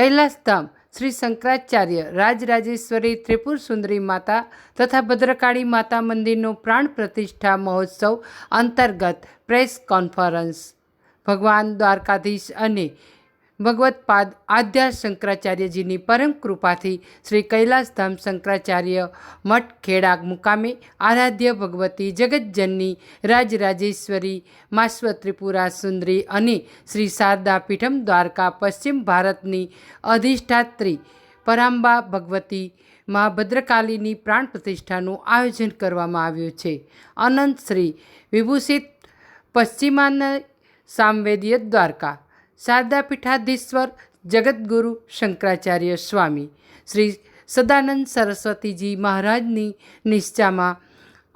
કૈલાસધામ શ્રી શંકરાચાર્ય રાજરાજેશ્વરી ત્રિપુર સુંદરી માતા તથા ભદ્રકાળી માતા મંદિરનો પ્રાણ પ્રતિષ્ઠા મહોત્સવ અંતર્ગત પ્રેસ કોન્ફરન્સ ભગવાન દ્વારકાધીશ અને ભગવતપાદ આદ્યા શંકરાચાર્યજીની પરમ કૃપાથી શ્રી કૈલાસધામ શંકરાચાર્ય મઠ ખેડા મુકામે આરાધ્ય ભગવતી જગતજનની રાજરાજેશ્વરી માશ્વ ત્રિપુરા સુંદરી અને શ્રી શારદા પીઠમ દ્વારકા પશ્ચિમ ભારતની અધિષ્ઠાત્રી પરાંબા ભગવતી માં ભદ્રકાલીની પ્રાણ પ્રતિષ્ઠાનું આયોજન કરવામાં આવ્યું છે અનંત શ્રી વિભૂષિત પશ્ચિમાન સામવેદીય દ્વારકા શારદા પીઠાધીશ્વર જગદગુરુ શંકરાચાર્ય સ્વામી શ્રી સદાનંદ સરસ્વતીજી મહારાજની નિષ્ઠામાં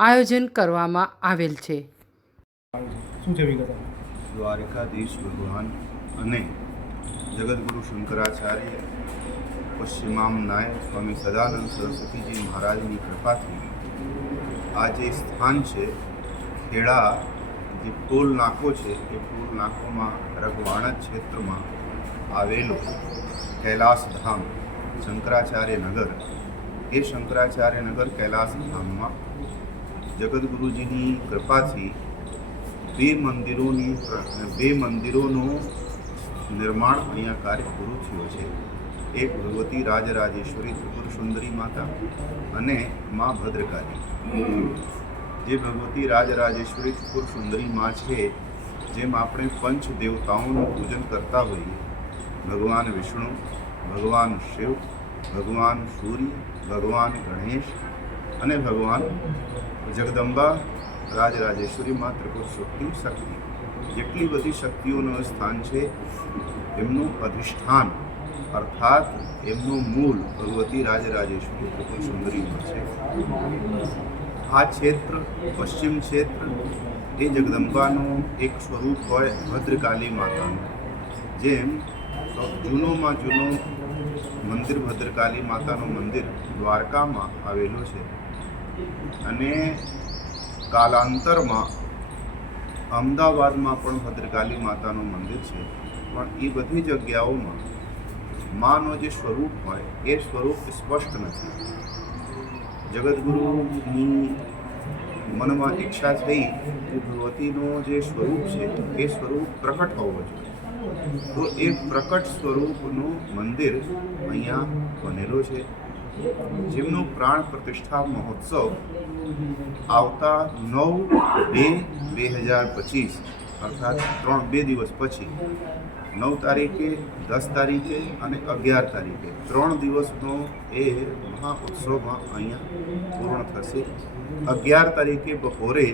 આયોજન કરવામાં આવેલ છે દ્વારકાધીશ ભગવાન અને જગદગુરુ શંકરાચાર્ય પશ્ચિમામનાય સ્વામી સદાનંદ સરસ્વતીજી મહારાજની કૃપાથી આ જે સ્થાન છે ખેડા જે ટોલ નાકો છે એ ટોલ નાકોમાં રઘવાણજ ક્ષેત્રમાં આવેલો કૈલાસધામ શંકરાચાર્ય નગર એ શંકરાચાર્ય નગર કૈલાસધામમાં જગદગુરુજીની કૃપાથી બે મંદિરોની બે મંદિરોનું નિર્માણ અહીંયા કાર્ય પૂરું થયું છે એક ભગવતી રાજરાજેશ્વરી ત્રિપુર સુંદરી માતા અને મા ભદ્રકાળી જે ભગવતી રાજરાજેશ્વરી ત્રિપુર સુંદરી માં છે જેમ આપણે પંચ દેવતાઓનું પૂજન કરતા હોઈએ ભગવાન વિષ્ણુ ભગવાન શિવ ભગવાન સૂર્ય ભગવાન ગણેશ અને ભગવાન જગદંબા રાજરાજેશ્વરી માં ત્રિપુર શક્તિ શક્તિ જેટલી બધી શક્તિઓનું સ્થાન છે એમનું અધિષ્ઠાન અર્થાત એમનું મૂળ ભગવતી રાજરાજેશ્વરી ત્રિપુર સુંદરીમાં છે આ ક્ષેત્ર પશ્ચિમ ક્ષેત્ર એ જગદંબાનું એક સ્વરૂપ હોય ભદ્રકાલી માતાનું જેમ જૂનોમાં જૂનો મંદિર ભદ્રકાલી માતાનું મંદિર દ્વારકામાં આવેલું છે અને કાલાંતરમાં અમદાવાદમાં પણ ભદ્રકાલી માતાનું મંદિર છે પણ એ બધી જગ્યાઓમાં માનો જે સ્વરૂપ હોય એ સ્વરૂપ સ્પષ્ટ નથી જગદગુરુની મનમાં ઈચ્છા થઈ કે ભગવતીનો જે સ્વરૂપ છે એ સ્વરૂપ પ્રકટ હોવો જોઈએ તો એ પ્રકટ સ્વરૂપનું મંદિર અહીંયા બનેલું છે જેમનો પ્રાણ પ્રતિષ્ઠા મહોત્સવ આવતા નવ બે બે હજાર પચીસ અર્થાત ત્રણ બે દિવસ પછી નવ તારીખે દસ તારીખે અને અગિયાર તારીખે ત્રણ દિવસનો એ મહા ઉત્સવમાં અહીંયા પૂર્ણ થશે અગિયાર તારીખે બપોરે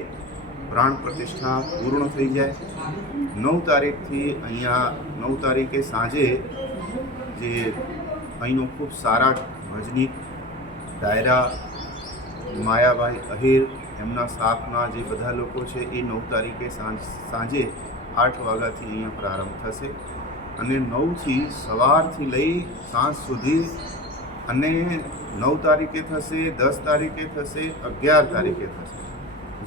પ્રાણ પ્રતિષ્ઠા પૂર્ણ થઈ જાય નવ તારીખથી અહીંયા નવ તારીખે સાંજે જે અહીંનો ખૂબ સારા ભજની ડાયરા માયાભાઈ અહીર એમના સ્ટાફના જે બધા લોકો છે એ નવ તારીખે સાંજ સાંજે આઠ વાગ્યાથી અહીંયા પ્રારંભ થશે અને નવથી સવારથી લઈ સાંજ સુધી અને નવ તારીખે થશે દસ તારીખે થશે અગિયાર તારીખે થશે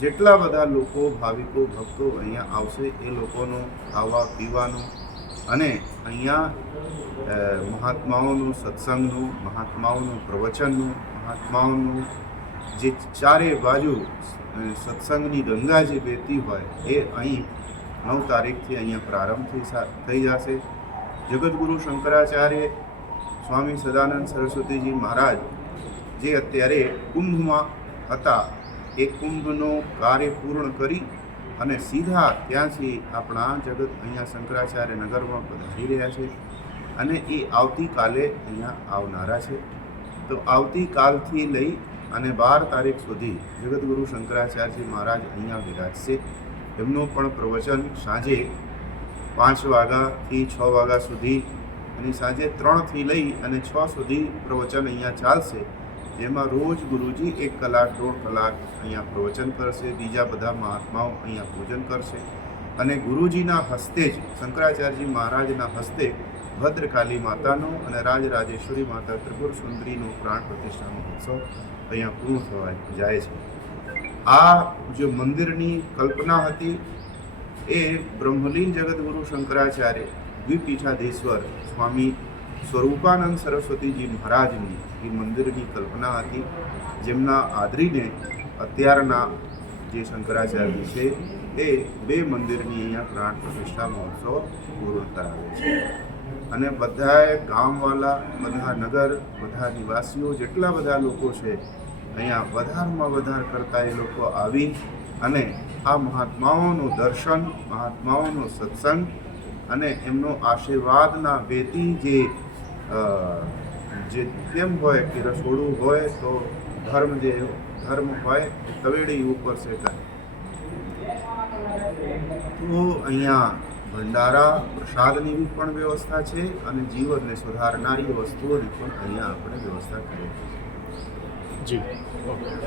જેટલા બધા લોકો ભાવિકો ભક્તો અહીંયા આવશે એ લોકોનું ખાવા પીવાનું અને અહીંયા મહાત્માઓનું સત્સંગનું મહાત્માઓનું પ્રવચનનું મહાત્માઓનું જે ચારે બાજુ સત્સંગની ગંગા જે વહેતી હોય એ અહીં નવ તારીખથી અહીંયા પ્રારંભ થઈ થઈ જશે જગતગુરુ શંકરાચાર્ય સ્વામી સદાનંદ સરસ્વતીજી મહારાજ જે અત્યારે કુંભમાં હતા એ કુંભનો કાર્ય પૂર્ણ કરી અને સીધા ત્યાંથી આપણા જગત અહીંયા શંકરાચાર્ય નગરમાં પધારી રહ્યા છે અને એ આવતીકાલે અહીંયા આવનારા છે તો આવતીકાલથી લઈ અને બાર તારીખ સુધી જગતગુરુ શંકરાચાર્યજી મહારાજ અહીંયા વિરાજશે એમનું પણ પ્રવચન સાંજે પાંચ વાગ્યાથી છ વાગ્યા સુધી અને સાંજે ત્રણથી લઈ અને છ સુધી પ્રવચન અહીંયા ચાલશે જેમાં રોજ ગુરુજી એક કલાક દોઢ કલાક અહીંયા પ્રવચન કરશે બીજા બધા મહાત્માઓ અહીંયા પૂજન કરશે અને ગુરુજીના હસ્તે જ શંકરાચાર્યજી મહારાજના હસ્તે ભદ્રકાલી માતાનું અને રાજરાજેશ્વરી માતા ત્રિપુર સુંદરીનો પ્રાણ પ્રતિષ્ઠા મહોત્સવ અહીંયા પૂર્ણ થવા જાય છે આ જે મંદિરની કલ્પના હતી એ બ્રહ્મલીન જગદગુરુ શંકરાચાર્ય દ્વિપીઠાધીશ્વર સ્વામી સ્વરૂપાનંદ સરસ્વતીજી મહારાજની એ મંદિરની કલ્પના હતી જેમના આદરીને અત્યારના જે શંકરાચાર્ય છે એ બે મંદિરની અહીંયા પ્રાણ પ્રતિષ્ઠા મહોત્સવ પૂર્ણ કરાવે છે અને બધાએ ગામવાલા બધા નગર બધા નિવાસીઓ જેટલા બધા લોકો છે અહીંયા વધારમાં વધાર કરતા એ લોકો આવી અને આ મહાત્માઓનું દર્શન મહાત્માઓનો સત્સંગ અને એમનો આશીર્વાદના વેતી જે જે કેમ હોય કે રસોડું હોય તો ધર્મ જે ધર્મ હોય તવેડી ઉપર શેકાય તો અહીંયા ભંડારા પ્રસાદની પણ વ્યવસ્થા છે અને જીવનને સુધારનારી વસ્તુઓની પણ અહીંયા આપણે વ્યવસ્થા કરી છે જી ઓકે